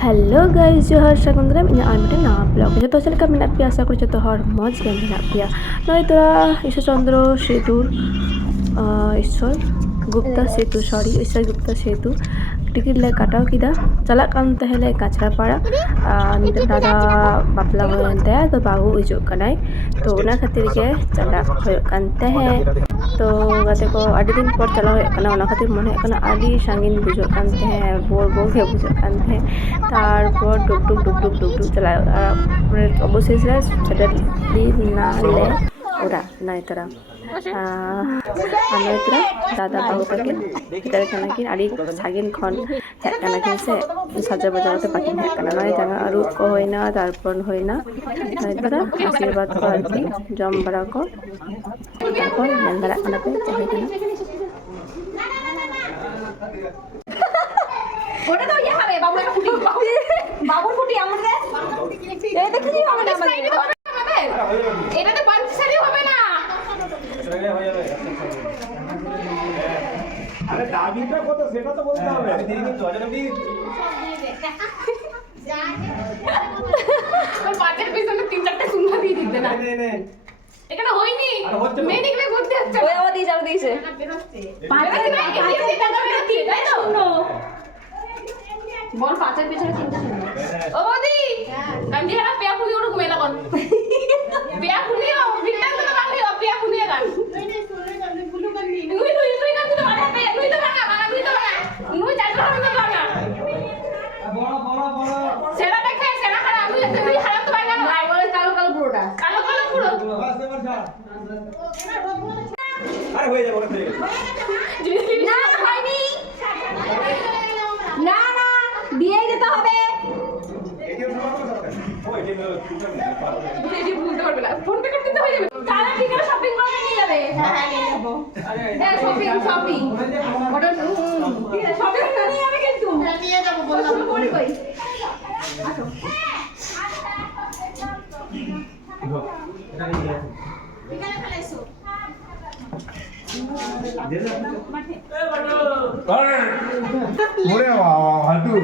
Hello guys, Johar Sagun dalam ini ada nama blog. Jatuh asal kami nak biasa aku jatuh hor moj kami nak biasa. Nah itu Ishwar Chandra Setu, Ishwar Gupta Setu, sorry Ishwar Gupta Setu. Ticket ले काटाओ किदा चला कान तहले काचरा पाड़ा नित दादा बापला होते हैं तो बाबू इजो कनाई तो उना खातिर के चला कानते हैं तो गाते को आदि दिन पर चला कना उना खातिर मन कना आदि सांगिन बुझो कानते हैं बोर बोर के बुझो कानते हैं तारपर डुक डुक डुक डुक डुक डुक चला अवश्य सडनली ना ले ओरा नाई तरह আমরা দাদা বাবু তাকে ভিতরে কানাকিন আড়ি সাগিন খন হ্যাঁ কানাকিন সে সাজা বাজাতে পাকিন হ্যাঁ কানা নয় জানা আরু কো হয় না তারপর হয় না তারা আশীর্বাদ কো আর কি জম বাড়া কো তারপর মেনবারা কানাতে চাই কানা ওটা তো ইয়া হবে বাবু একটা ফুটি বাবুর ফুটি আমাদের এই দেখি হবে না আমাদের এটা তো পাঁচসারি হবে না আরে দাবিটা কত সেটা তো বলতে হবে আমি দিই কিন্তু অজনবি ওর পাটের পিছনে তিন চারটে সুন্দর দিয়ে দিতে না নে এখানে হয়নি আর হচ্ছে মেয়ে দেখলে ঘুরতে হচ্ছে ওই আবার দিয়ে যাও দিয়েছে পাটের তাই তো বল পাটের পিছনে তিনটা সুন্দর ও বৌদি গান্ধী হারা পেয়া পুনি ওরকম মেলা কর পেয়া পুনিও বিটান তো গান্ধী পেয়া পুনিও গান নুই গান তো বাড়া পেয়া নুই তো বাড়া নুই তো বাড়া নুই চাইতো আমি তো বাড়া বড় সেটা দেখে সেটা খারাপ নুই খারাপ তো বাড়া আর বলে কালো কালো পুরোটা কালো কালো পুরো আরে হয়ে যাবে ওখানে না হয়নি না না দিয়ে দিতে হবে এই যে বুঝতে পারবে না ফোন পে করতে হয়ে যাবে তাহলে ঠিক আছে শপিং করে নিয়ে যাবে হ্যাঁ নিয়ে যাব হ্যাঁ শপিং ওটা ঠিক আছে শপিং নিয়ে যাবে কিন্তু নিয়ে যাব বললাম কই কই আসো এখানে ফেলাইছো ওরে বাবা হাঁটু